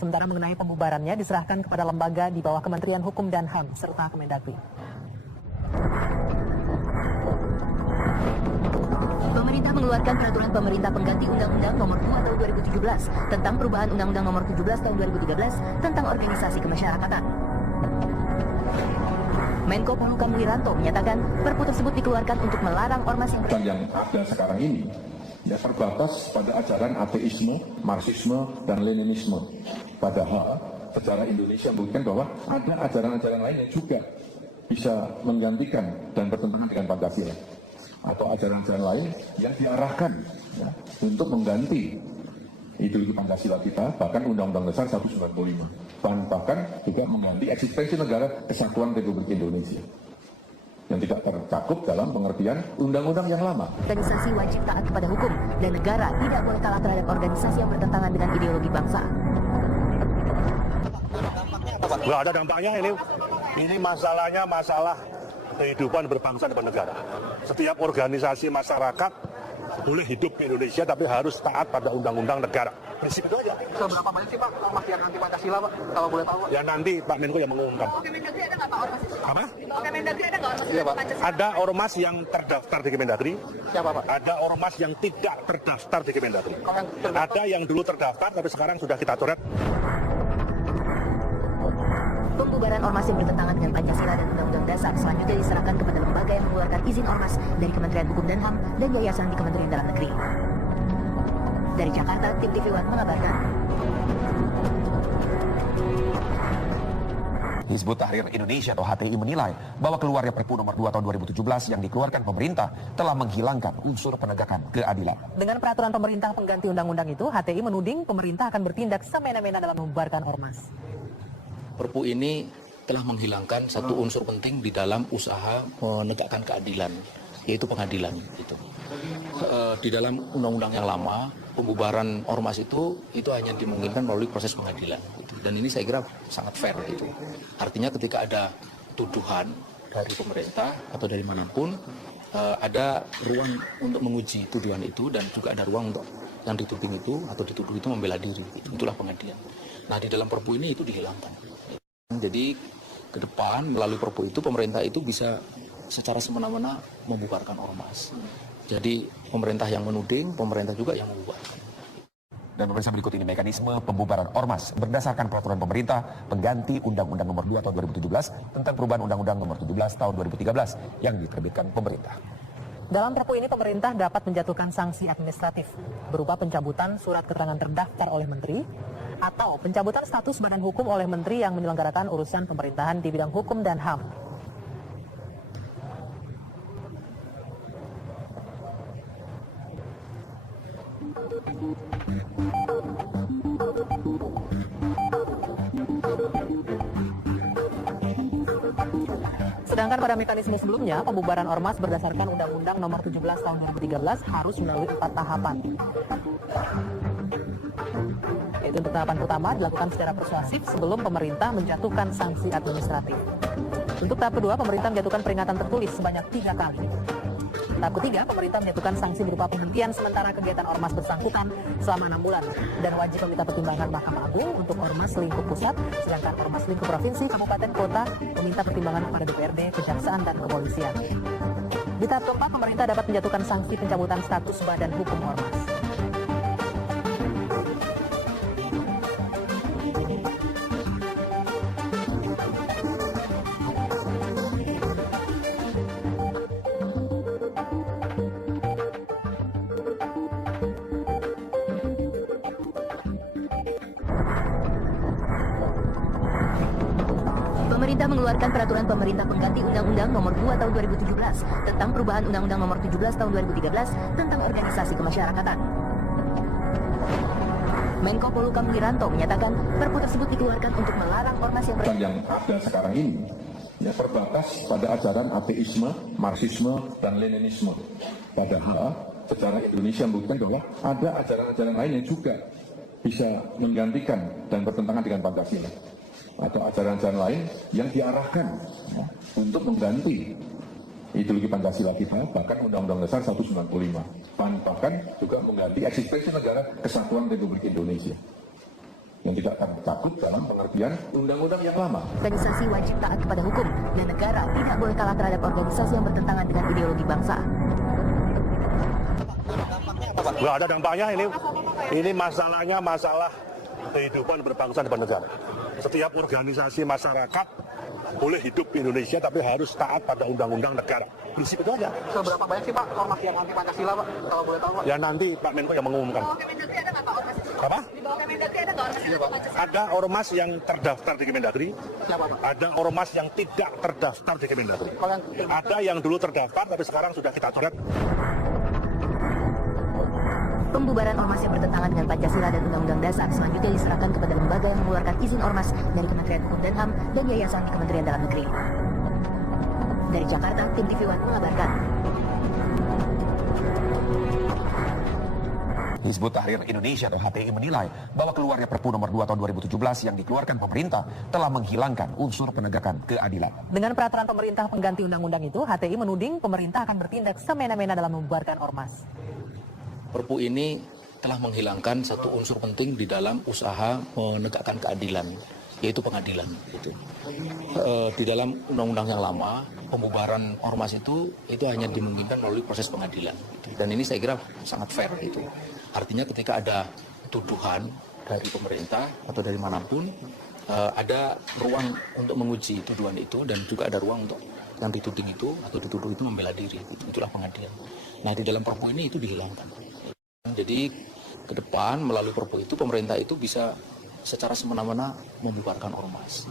Sementara mengenai pembubarannya diserahkan kepada lembaga di bawah Kementerian Hukum dan HAM serta Kemendagri. Pemerintah mengeluarkan peraturan pemerintah pengganti Undang-Undang Nomor 2 Tahun 2017 tentang perubahan Undang-Undang Nomor 17 Tahun 2013 tentang organisasi kemasyarakatan. Menko Polhukam Wiranto menyatakan Perpu tersebut dikeluarkan untuk melarang ormas yang ada sekarang ini ya terbatas pada ajaran ateisme, marxisme, dan leninisme. Padahal sejarah Indonesia membuktikan bahwa ada ajaran-ajaran lain yang juga bisa menggantikan dan bertentangan dengan Pancasila, atau ajaran-ajaran lain yang diarahkan ya, untuk mengganti ideologi Pancasila kita, bahkan Undang-Undang Dasar 195, bahkan juga mengganti eksistensi negara Kesatuan Republik Indonesia yang tidak tercakup dalam pengertian undang-undang yang lama. Organisasi wajib taat kepada hukum dan negara tidak boleh kalah terhadap organisasi yang bertentangan dengan ideologi bangsa. Nggak ada dampaknya ini masalahnya masalah kehidupan berbangsa dan bernegara. Setiap organisasi masyarakat boleh hidup di Indonesia tapi harus taat pada undang-undang negara. Prinsip itu aja. Seberapa banyak sih Pak ormas yang anti Pancasila Pak? Kalau boleh tahu Pak? Ya nanti Pak Menko yang mengumumkan. Kemendagri ada nggak Pak ormas? Apa? Kemendagri ada nggak ormas Iya, Pak. Pancasila? Ada ormas yang terdaftar di Kemendagri. Siapa Pak? Ada ormas yang tidak terdaftar di Kemendagri. Kalau yang terdaftar? Ada yang dulu terdaftar tapi sekarang sudah kita coret. Pembubaran ormas yang bertentangan dengan Pancasila dan Undang-Undang Dasar selanjutnya diserahkan kepada lembaga yang mengeluarkan izin ormas dari Kementerian Hukum dan HAM dan yayasan di Kementerian Dalam Negeri. Dari Jakarta, Tim TV One mengabarkan. Hizbut Tahrir Indonesia atau HTI menilai bahwa keluarnya Perpu nomor 2 tahun 2017 yang dikeluarkan pemerintah telah menghilangkan unsur penegakan keadilan. Dengan peraturan pemerintah pengganti undang-undang itu, HTI menuding pemerintah akan bertindak semena-mena dalam membubarkan ormas. Perpu ini telah menghilangkan satu unsur penting di dalam usaha menegakkan keadilan, yaitu pengadilan. Gitu. Di dalam undang-undang yang lama, pembubaran ormas itu hanya dimungkinkan melalui proses pengadilan. Gitu. Dan ini saya kira sangat fair. Gitu. Artinya ketika ada tuduhan dari pemerintah atau dari manapun, ada ruang untuk menguji tuduhan itu dan juga ada ruang untuk yang dituding itu atau dituduh itu membela diri. Gitu. Itulah pengadilan. Nah di dalam Perpu ini itu dihilangkan. Jadi ke depan melalui Perpu itu pemerintah itu bisa secara semena-mena membubarkan ormas. Jadi pemerintah yang menuding, pemerintah juga yang membubarkan. Dan pemirsa, berikut ini mekanisme pembubaran ormas berdasarkan peraturan pemerintah pengganti Undang-Undang Nomor 2 Tahun 2017 tentang perubahan Undang-Undang Nomor 17 Tahun 2013 yang diterbitkan pemerintah. Dalam Perpu ini pemerintah dapat menjatuhkan sanksi administratif berupa pencabutan surat keterangan terdaftar oleh menteri atau pencabutan status badan hukum oleh menteri yang menyelenggarakan urusan pemerintahan di bidang hukum dan HAM. Sedangkan pada mekanisme sebelumnya, pembubaran ormas berdasarkan Undang-Undang Nomor 17 Tahun 2013 harus melalui 4 tahapan. Yaitu untuk tahapan pertama dilakukan secara persuasif sebelum pemerintah menjatuhkan sanksi administratif. Untuk tahap kedua, pemerintah menjatuhkan peringatan tertulis sebanyak 3 kali. Tahap ketiga, pemerintah menjatuhkan sanksi berupa penghentian sementara kegiatan ormas bersangkutan selama 6 bulan dan wajib meminta pertimbangan Mahkamah Agung untuk ormas lingkup pusat, sedangkan ormas lingkup provinsi, kabupaten, kota meminta pertimbangan kepada DPRD, Kejaksaan, dan Kepolisian. Di tahap keempat, pemerintah dapat menjatuhkan sanksi pencabutan status badan hukum ormas. Pemerintah mengeluarkan peraturan pemerintah pengganti Undang-Undang Nomor 2 Tahun 2017 tentang perubahan Undang-Undang Nomor 17 Tahun 2013 tentang organisasi kemasyarakatan. Menko Polhukam Wiranto menyatakan Perpu tersebut dikeluarkan untuk melarang ormas yang ada sekarang ini ya terbatas pada ajaran ateisme, marxisme, dan leninisme. Padahal sejarah Indonesia membuktikan bahwa ada ajaran-ajaran lain yang juga bisa menggantikan dan bertentangan dengan Pancasila, atau ajaran-ajaran lain yang diarahkan ya, untuk mengganti ideologi Pancasila kita, bahkan Undang-Undang Dasar 195, bahkan juga mengganti eksistensi negara Kesatuan Republik Indonesia yang tidak tercakup dalam pengertian undang-undang yang lama. Organisasi wajib taat kepada hukum dan negara tidak boleh kalah terhadap organisasi yang bertentangan dengan ideologi bangsa. Nggak ada dampaknya ini. Ini masalahnya masalah kehidupan berbangsa dan bernegara. Setiap organisasi masyarakat boleh hidup di Indonesia tapi harus taat pada undang-undang negara. Prinsip itu aja. Seberapa banyak sih Pak ormas yang anti Pancasila Pak? Kalau boleh tahu Pak. Ya nanti Pak Menko yang mengumumkan. Di bawah Kemendagri ada nggak Pak ormas itu? Apa? Di bawah Kemendagri ada nggak ormas yang anti Pancasila? Ada ormas yang terdaftar di Kemendagri. Siapa Pak? Ada ormas yang tidak terdaftar di Kemendagri. Kalau yang terdaftar? Ada yang dulu terdaftar tapi sekarang sudah kita coret. Pembubaran ormas yang bertentangan dengan Pancasila dan Undang-Undang Dasar selanjutnya diserahkan kepada lembaga yang mengeluarkan izin ormas dari Kementerian Hukum dan HAM dan yayasan di Kementerian Dalam Negeri. Dari Jakarta, tim TV One mengabarkan. Hizbut Tahrir Indonesia atau HTI menilai bahwa keluarnya Perpu nomor 2 tahun 2017 yang dikeluarkan pemerintah telah menghilangkan unsur penegakan keadilan. Dengan peraturan pemerintah pengganti undang-undang itu, HTI menuding pemerintah akan bertindak semena-mena dalam membubarkan ormas. Perpu ini telah menghilangkan satu unsur penting di dalam usaha menegakkan keadilan, yaitu pengadilan. Di dalam undang-undang yang lama, pembubaran ormas itu hanya dimungkinkan melalui proses pengadilan. Dan ini saya kira sangat fair. Artinya ketika ada tuduhan dari pemerintah atau dari manapun, ada ruang untuk menguji tuduhan itu dan juga ada ruang untuk yang dituding itu atau dituduh itu membela diri. Itulah pengadilan. Nah, di dalam Perpu ini itu dihilangkan. Jadi ke depan melalui Perpu itu pemerintah itu bisa secara semena-mena membubarkan ormas.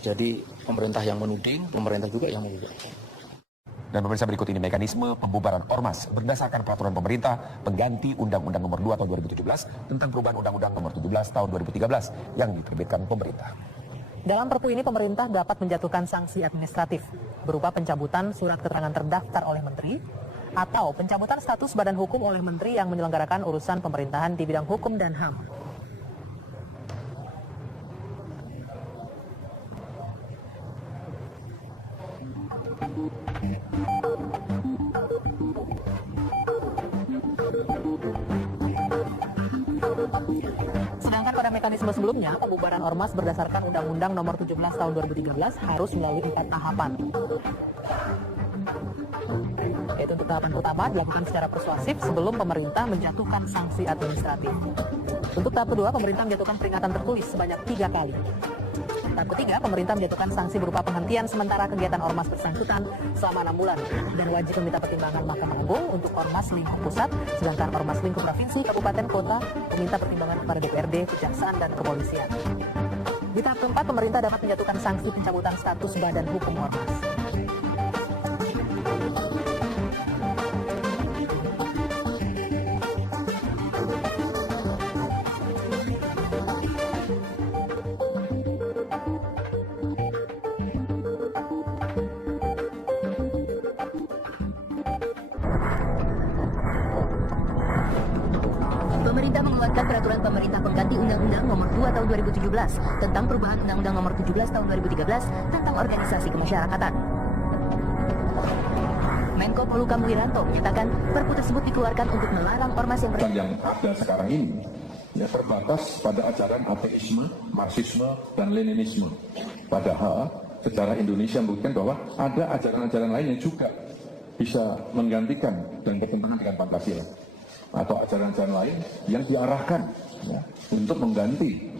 Jadi pemerintah yang menuding, pemerintah juga yang membubarkan. Dan pemirsa, berikut ini mekanisme pembubaran ormas berdasarkan peraturan pemerintah pengganti Undang-Undang nomor 2 tahun 2017 tentang perubahan Undang-Undang nomor 17 tahun 2013 yang diterbitkan pemerintah. Dalam Perpu ini pemerintah dapat menjatuhkan sanksi administratif berupa pencabutan surat keterangan terdaftar oleh menteri atau pencabutan status badan hukum oleh menteri yang menyelenggarakan urusan pemerintahan di bidang hukum dan HAM. Sedangkan pada mekanisme sebelumnya, pembubaran ormas berdasarkan Undang-Undang nomor 17 tahun 2013 harus melalui 4 tahapan. Yaitu untuk tahapan pertama dilakukan secara persuasif sebelum pemerintah menjatuhkan sanksi administratif. Untuk tahap kedua, pemerintah menjatuhkan peringatan tertulis sebanyak 3 kali. Tahap ketiga, pemerintah menjatuhkan sanksi berupa penghentian sementara kegiatan ormas bersangkutan selama 6 bulan dan wajib meminta pertimbangan Mahkamah Agung untuk ormas lingkup pusat, sedangkan ormas lingkup provinsi, kabupaten, kota meminta pertimbangan kepada DPRD, kejaksaan, dan kepolisian. Di tahap keempat, pemerintah dapat menjatuhkan sanksi pencabutan status badan hukum ormas. Pemerintah mengeluarkan peraturan pemerintah pengganti Undang-Undang nomor 2 tahun 2017 tentang perubahan Undang-Undang nomor 17 tahun 2013 tentang organisasi kemasyarakatan. Menko Polhukam Wiranto menyatakan Perpu tersebut dikeluarkan untuk melarang ormas yang Yang ada sekarang ini terbatas pada ajaran ateisme, marxisme, dan leninisme. Padahal sejarah Indonesia membuktikan bahwa ada ajaran-ajaran lain yang juga bisa menggantikan dan bertentangan dengan Pancasila. Atau ajaran-ajaran lain yang diarahkan untuk mengganti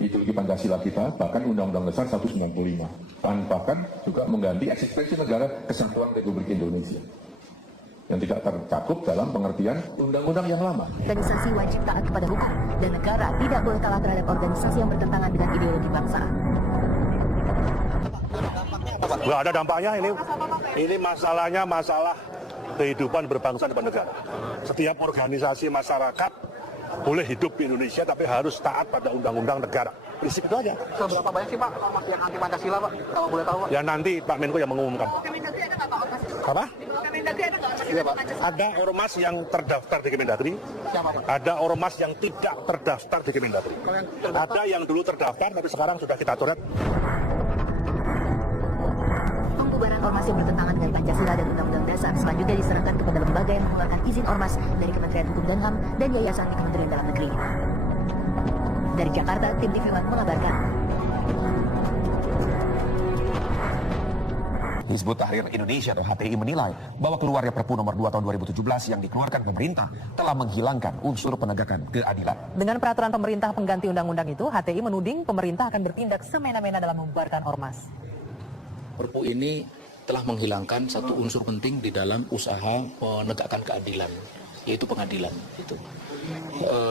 ideologi Pancasila kita, bahkan Undang-Undang Dasar 195, dan bahkan juga mengganti eksistensi negara kesatuan Republik Indonesia yang tidak tercakup dalam pengertian undang-undang yang lama. Organisasi wajib taat kepada hukum dan negara tidak boleh kalah terhadap organisasi yang bertentangan dengan ideologi bangsa. Nggak ada dampaknya ini. Ini masalahnya masalah kehidupan berbangsa dan bernegara. Setiap organisasi masyarakat boleh hidup di Indonesia tapi harus taat pada undang-undang negara. Prinsip itu aja. Seberapa banyak sih Pak ormas yang anti Pancasila Pak? Kalau boleh tahu Pak. Ya nanti Pak Menko yang mengumumkan. Di bawah Kemendagri ada nggak Pak ormas itu? Apa? Di bawah Kemendagri ada nggak ormas yang Iya, anti Pak. Pancasila? Ada ormas yang terdaftar di Kemendagri. Siapa Pak? Ada ormas yang tidak terdaftar di Kemendagri. Kalau yang terdaftar? Ada yang dulu terdaftar tapi sekarang sudah kita coret. Pembubaran ormas yang bertentangan dengan Pancasila dan Undang-Undang Dasar selanjutnya diserahkan kepada lembaga yang mengeluarkan izin ormas dari Kementerian Hukum dan HAM dan yayasan di Kementerian Dalam Negeri. Dari Jakarta, Tim TV One mengabarkan. Hizbut Tahrir Indonesia atau HTI menilai bahwa keluarnya Perpu nomor 2 tahun 2017 yang dikeluarkan pemerintah telah menghilangkan unsur penegakan keadilan. Dengan peraturan pemerintah pengganti undang-undang itu, HTI menuding pemerintah akan bertindak semena-mena dalam membubarkan ormas. Perpu ini telah menghilangkan satu unsur penting di dalam usaha menegakkan keadilan, yaitu pengadilan.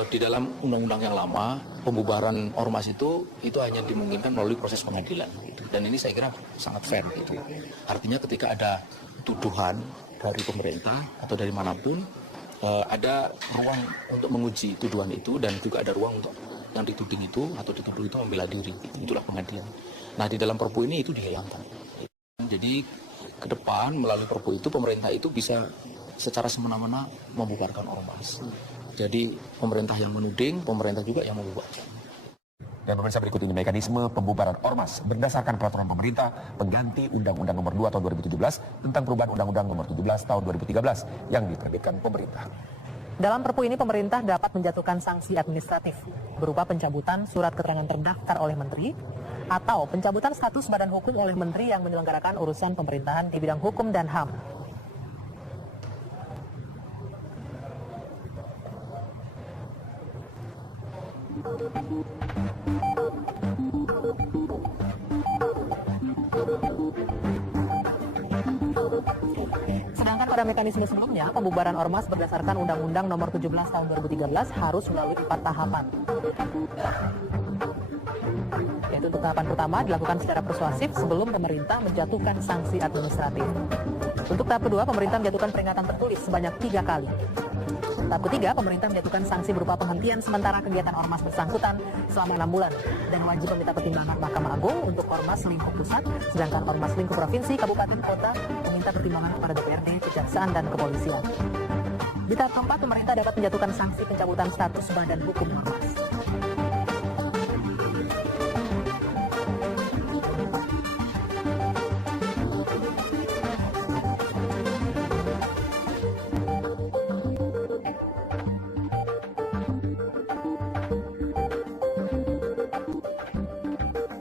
Di dalam undang-undang yang lama, pembubaran ormas itu hanya dimungkinkan melalui proses pengadilan. Dan ini saya kira sangat fair. Artinya ketika ada tuduhan dari pemerintah atau dari manapun, ada ruang untuk menguji tuduhan itu dan juga ada ruang untuk yang dituding itu atau dituduh itu membela diri. Itulah pengadilan. Nah, di dalam Perpu ini itu dihilangkan. Jadi ke depan melalui Perpu itu pemerintah itu bisa secara semena-mena membubarkan ormas. Jadi pemerintah yang menuding, pemerintah juga yang membubarkan. Dan pemirsa, berikut ini mekanisme pembubaran ormas berdasarkan peraturan pemerintah pengganti Undang-Undang nomor 2 tahun 2017 tentang perubahan Undang-Undang nomor 17 tahun 2013 yang diterbitkan pemerintah. Dalam Perpu ini pemerintah dapat menjatuhkan sanksi administratif berupa pencabutan surat keterangan terdaftar oleh menteri atau pencabutan status badan hukum oleh menteri yang menyelenggarakan urusan pemerintahan di bidang hukum dan HAM. Sedangkan pada mekanisme sebelumnya, pembubaran ormas berdasarkan Undang-Undang nomor 17 tahun 2013 harus melalui 4 tahapan. Yaitu untuk tahapan pertama dilakukan secara persuasif sebelum pemerintah menjatuhkan sanksi administratif. Untuk tahap kedua, pemerintah menjatuhkan peringatan tertulis sebanyak 3 kali. Tahap ketiga, pemerintah menjatuhkan sanksi berupa penghentian sementara kegiatan ormas bersangkutan selama 6 bulan dan wajib meminta pertimbangan Mahkamah Agung untuk ormas lingkup pusat, sedangkan ormas lingkup provinsi, kabupaten, kota meminta pertimbangan kepada DPRD, Kejaksaan, dan Kepolisian. Di tahap keempat, pemerintah dapat menjatuhkan sanksi pencabutan status badan hukum ormas.